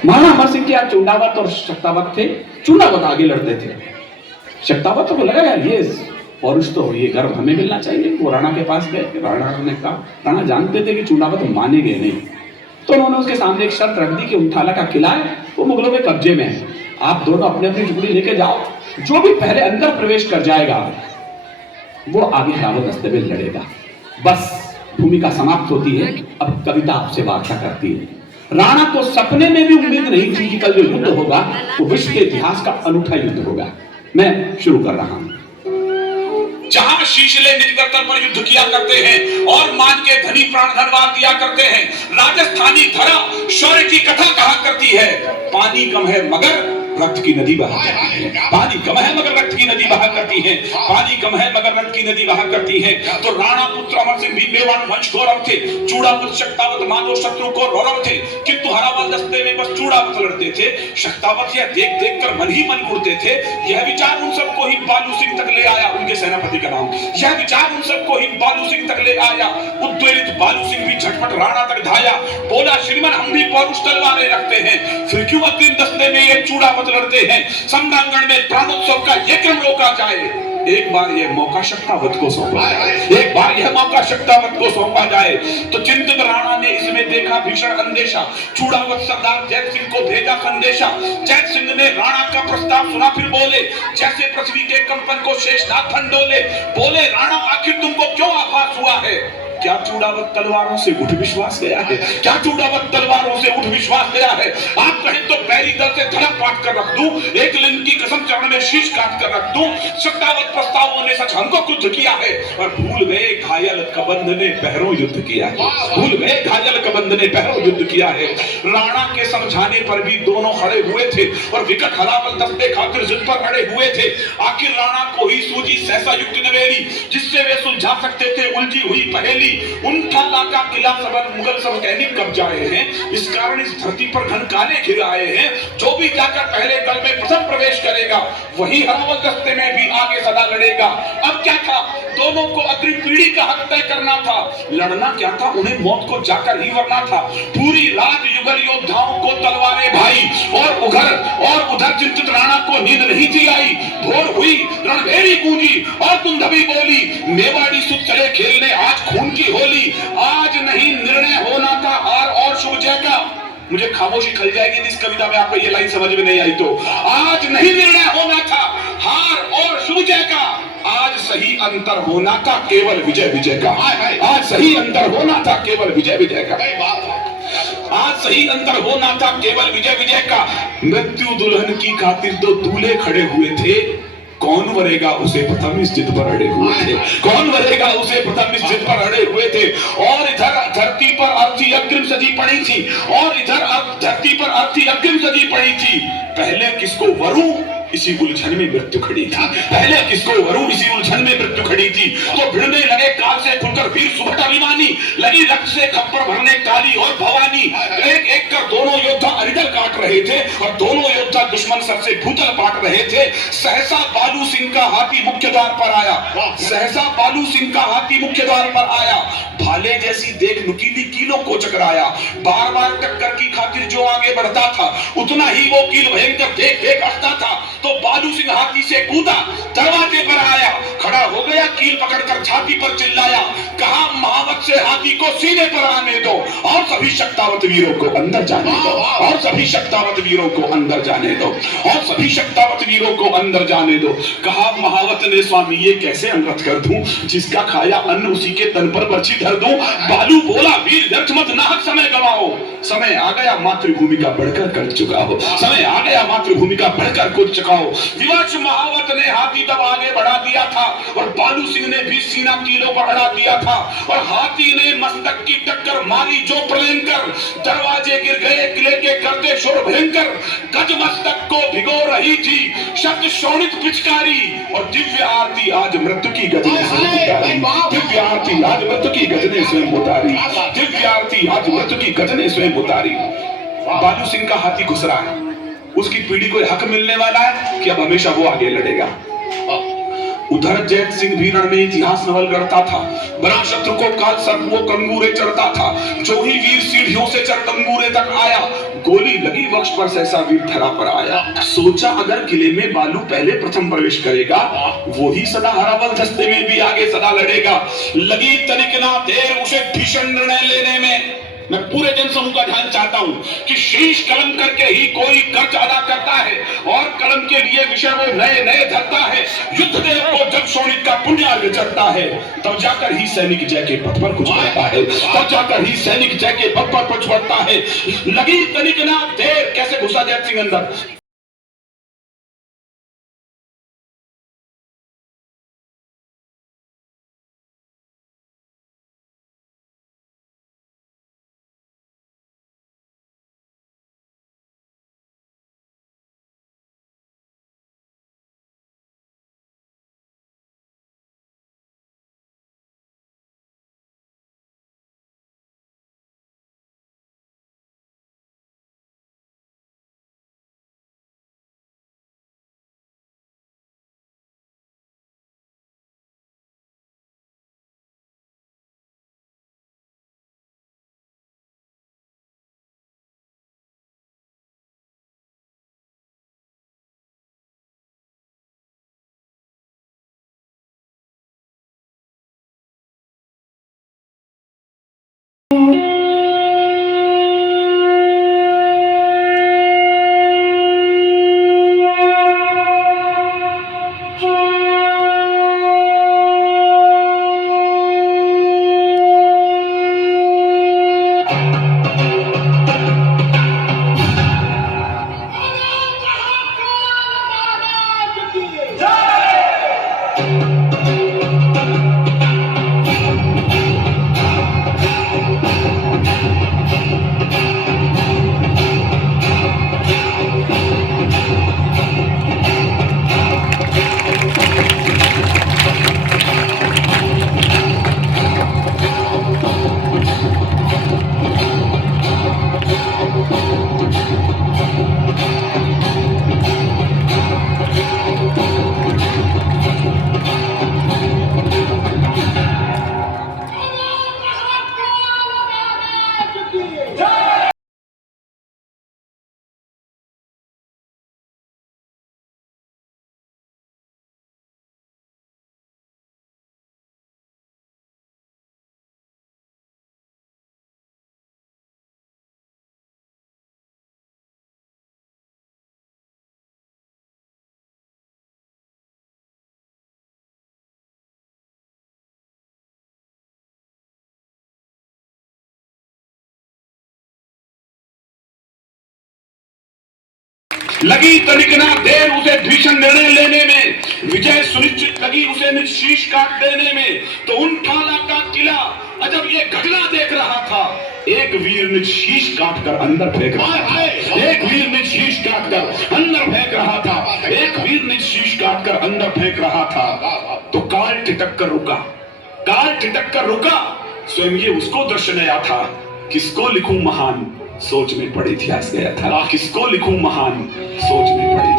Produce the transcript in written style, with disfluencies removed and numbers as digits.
महाराणा अमर सिंह के यहाँ चुंडावत और शक्तावत थे। चुंडावत आगे लड़ते थे, शक्तावत को लगा यार ये पौरुष तो, ये गर्व हमें मिलना चाहिए। वो राणा के पास गए, राणा ने कहा, राणा जानते थे कि चुंडावत मानेंगे नहीं, तो उन्होंने उसके सामने एक शर्त रख दी कि उमथाला का किला है वो मुगलों के कब्जे में है, आप दोनों अपनी अपनी टुकड़ी लेके जाओ, जो भी पहले अंदर प्रवेश कर जाएगा वो आगे हरावत दस्ते में लड़ेगा। बस भूमिका समाप्त होती है। अब कविता आपसे वार्ता करती है। राणा को सपने में भी उम्मीद नहीं थी कि कल जो युद्ध होगा वो विश्व के इतिहास का अनूठा युद्ध होगा। मैं शुरू कर रहा हूं। जहां शीशले निज गर्दन पर युद्ध किया करते हैं और मान के धनी प्राण धनवार दिया करते हैं, राजस्थानी धरा शौर्य की कथा कहा करती है। पानी कम है मगर रक्त की नदी बहा करती है, पानी कम है मगर रक्त की नदी बहा करती है, पानी कम है मगर रक्त की नदी बहा करती है। तो राणा पुत्र अमर सिंह भी मेवाड़ वंश गौरव थे, चूड़ावत शक्तावत माधव शत्रु को रौरव थे, किंतु हरावल दस्ते में बस चूड़ावत लड़ते थे। शक्तावत यह देख देख कर मन ही मन उड़ते थे। यह विचार उन सबको ही बालू सिंह तक ले आया, उनके सेनापति का नाम, यह विचार उन सबको ही बालू सिंह तक ले आया। उद्वेलित बालू सिंह भी झटपट राणा तक धाया, बोला श्रीमान हम भी पौरुष तलवारें रखते हैं, फिर क्यों अग्रिम दस्ते में ये चूड़ावत लड़ते हैं। सम्रांगण में प्राणोत्सव का ये क्रम रोका जाए। एक बार यह मौका शक्तावत को सौंपा जाए, एक बार यह मौका शक्तावत को सौंपा जाए। तो चिंतित राणा ने इसमें देखा भीषण अंदेशा, चूड़ावत सरदार जैत सिंह को भेजा संदेशा। जैत सिंह ने राणा का प्रस्ताव सुना, फिर बोले जैसे पृथ्वी के कंपन को शेषनाग खंडोले, बोले राणा आखिर तुमको क्यों आभास हुआ है। क्या चूड़ावत तलवारों से उठ विश्वास गया है, क्या चूड़ावत तलवारों से उठ विश्वास गया है। आप कहें तो बैरी दल से धड़क पाट कर रख दूं, एक लिंग की कसम चरण में शीश काट कर रख दूं। शक्तावत प्रस्तावों ने सच हमको क्रुद्ध किया है, और भूल गए घायल कबंध ने पहरों युद्ध किया है, भूल गए घायल कबंध ने पहरों युद्ध किया है। राणा के समझाने पर भी दोनों खड़े हुए थे और विकट हरावल दस्ते खातिर जिद पर अड़े हुए थे। आखिर राणा को ही सूझी सहसा युक्ति नवेली, जिससे वे सुलझा सकते थे उलझी हुई पहेली। उमथाला का किला सबल मुगल सब सैनिक कब्जाए हैं, इस कारण इस धरती पर घन काले घिर आए हैं। जो भी जाकर पहले दल में प्रथम प्रवेश करेगा वही हरावल दस्ते में भी आगे सदा लड़ेगा। अब क्या था, दोनों को अग्रिम पीढ़ी का हक तय करना था। लड़ना क्या था, उन्हें मौत को जाकर ही वरना था। पूरी रात युगल योद्धाओं को तलवारें भाई, और उधर चिंतित राणा को नींद नहीं थी आई। भोर हुई, रणभेरी गूंजी और कुंदभी बोली, मेवाड़ी सुत चले खेलने आज खून की होली। आज नहीं निर्णय होना था हार और शुभ जय का। मुझे खामोशी खल जाएगी इस कविता में आपको ये लाइन समझ में नहीं आई तो। आज नहीं निर्णय होना था हार और शुभ जय का, आज सही अंतर होना था केवल विजय विजय का। आज सही अंतर होना था केवल विजय विजय का, आज सही अंतर होना था केवल विजय विजय का। मृत्यु दुल्हन की खातिर दो दूल्हे खड़े हुए थे, कौन वरेगा उसे प्रथम इस जिद पर अड़े हुए थे, कौन वरेगा उसे प्रथम इस जिद पर अड़े हुए थे। और इधर धरती पर अर्थी अग्रिम सजी पड़ी थी, और इधर धरती पर अर्थी अग्रिम सजी पड़ी थी। पहले किसको वरू इसी उलझन में मृत्यु खड़ी थी, पहले किसको वरू इसी उलझन में मृत्यु खड़ी थी। तो भिड़ने लगे काल से खुलकर वीर सुभट अभिमानी, लगी रक्त से खप्पर भरने काली और भवानी। एक एक कर दोनों योद्धा अरिदल काट रहे थे और दोनों योद्धा दुश्मन सर से भूतल पाट रहे थे। सहसा बालू सिंह का हाथी मुख्य द्वार पर आया, सहसा बालू सिंह का हाथी मुख्य द्वार पर आया। भाले जैसी देख नुकीली कीलों को चकराया, बार बार टक्कर की खातिर जो आगे बढ़ता था उतना ही वो कील भयंकर देख देख हंसता था। तो बालू सिंह हाथी से कूदा, दरवाजे पर आया, खड़ा हो गया, कील पकड़कर छाती पर चिल्लाया, कहा महावत से हाथी को सीने पर आने दो और सभी शक्तावत वीरों को अंदर जाने दो, और सभी शक्तावत वीरों को अंदर जाने दो, और सभी शक्तावत वीरों को अंदर जाने दो। कहा महावत ने स्वामी ये कैसे अनर्थ कर दूं, जिसका खाया अन्न उसी के तन पर बर्छी धर दूं। बालू बोला वीर व्यर्थ मत नाहक समय गवाओ, समय आ गया मातृभूमि का बढ़कर कर चुका हो, समय आ गया मातृभूमि का बढ़कर कर चुका हो। विवश महावत ने हाथी तब आगे बढ़ा दिया था और बालू सिंह ने भी सीना कीलों पर अड़ा दिया था, और हाथी ने मस्तक की टक्कर मारी जो प्रलयंकर, दरवाजे गिर गए किले के करते शोर भयंकर। गज मस्तक को भिगो रही थी शब्द शोणित पिचकारी, और दिव्य आरती आज मृत्यु की गजने स्वयं उतारी, दिव्य आरती आज मृत्यु की गजने स्वयं उतारी, दिव्य आरती आज मृत्यु की गजने स्वयं उतारी। बालू सिंह का हाथी घुस रहा है, उसकी पीढ़ी को हक मिलने वाला है कि अब हमेशा वो आगे लड़ेगा। उधर जैत सिंह भी रण में इतिहास नवल गढ़ता था, बना शत्रु को काल सर्प वो कंगूरे चढ़ता था। जो ही वीर सीढ़ियों से चढ़ कंगूरे तक आया, गोली लगी वक्ष पर सहसा वीर धरा पर आया। सोचा अगर किले में बालू पहले प्रथम प्रवेश करेगा, वो ही सदा हरावल दस्ते में भी आगे सदा लड़ेगा। लगी तनिक ना देर उसे भीषण निर्णय लेने में। मैं पूरे जनसमूह का ध्यान चाहता हूं कि शीश कलम करके ही कोई कर्ज अदा करता है और कलम के लिए विषय वो नए नए धरता है। युद्ध देव को जब शोणित का पुण्यार्घ चढ़ता है, तब जाकर ही सैनिक जय के पथ पर कुछ बढ़ता है, तब जाकर ही सैनिक जय के पथ पर कुछ बढ़ता है। लगी तनिक ना देर, कैसे घुसा जय सिंह अंदर। लगी तनिक ना देर उसे भीषण निर्णय लेने में, विजय सुनिश्चित लगी उसे निज शीश काट देने में। तो उन ठाला का किला अजब ये घटना देख रहा था। एक वीर निज शीश काट कर अंदर फेंक रहा था, एक वीर निज शीश काट कर अंदर फेंक रहा था, एक वीर निज शीश काट कर अंदर फेंक रहा था। तो काल ठिठक कर रुका, काल ठिठक कर रुका। स्वयं ये उसको दृश्य नया था। किसको लिखूं महान, सोच में पड़ी थी, हंस गया था। किसको लिखूं महान, सोच में पड़ी